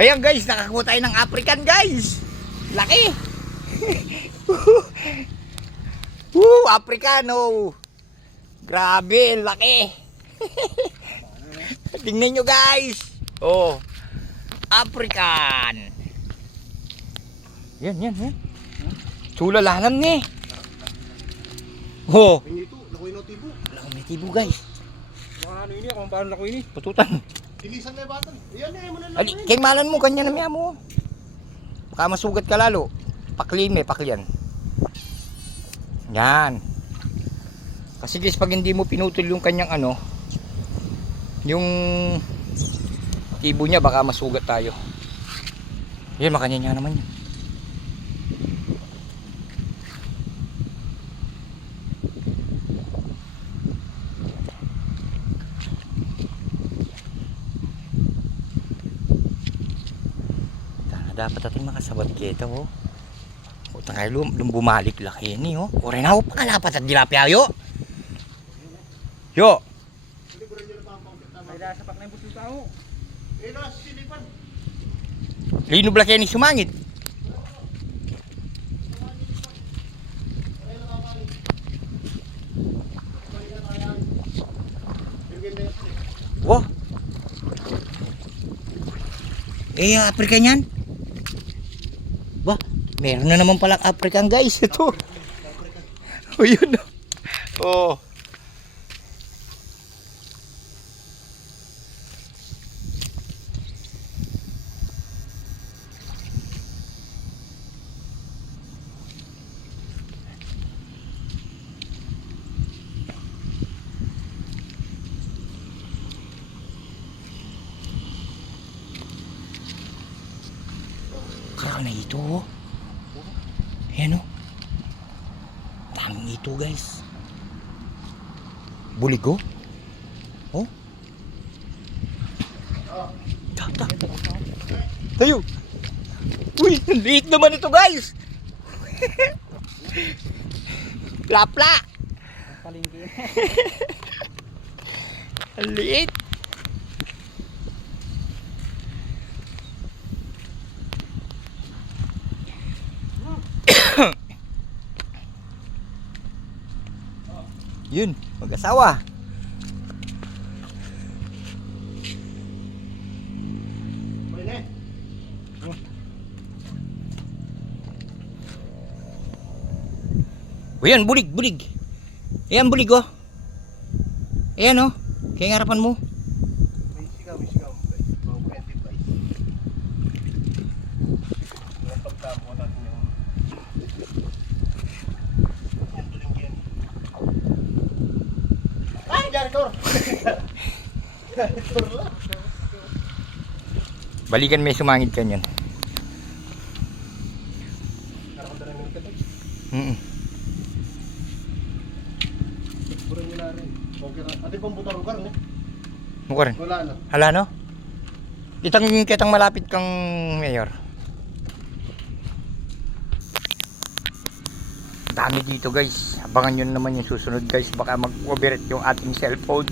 Ayan guys, nakakuha tayo ng African guys. Laki. Africano. Grabe, laki. Tingnan nyo guys. Oh, African. Yan. Sulalanan ni. Oh. Ito, lakoy no tibo. Lakoy tibo guys. Ano ini, kung paano lakoy ini? Pututan. Ilisan na batan. Ayan na, mo na Ali, kay malan mo kanya na miya mo. Baka masugat ka lalo. Paklime, paklian. Yan. Kasi guys, pag hindi mo pinutol yung kanyang ano, yung tibo niya, baka masugat tayo. Yan, makanya niya naman yan. Dapat natin makasabat kita oh. Utang kayo bumalik laki ni oh. Ore na ho pakalapat at dilapya yo. Yo. May sapak na yung busil tao. Ito, silipan. Lino blaki ni sumangit. Wah. Afrika niyan. Bah, meron na naman palang African guys ito. Oh, yun. Oh. Kaya na ito oh. Ayan oh. Daming ito guys. Bulig oh. Oh. Tayo. Uy, liit naman ito guys. Plapla. Palingki. Ang liit. Yun, mag-asawa. O yan, bulig. Ayan, bulig oh. Ayan oh. Kaya ngarapan mo. Sigaw. Ay, janitor. Balikan may sumangit ka niyan. Ate pang butar-ugar ne? Mukarin. Wala na. Hala no? Kitang malapit kang mayor. Dami dito guys. Abangan nyo naman yung susunod guys. Baka mag-overheat yung ating cellphone.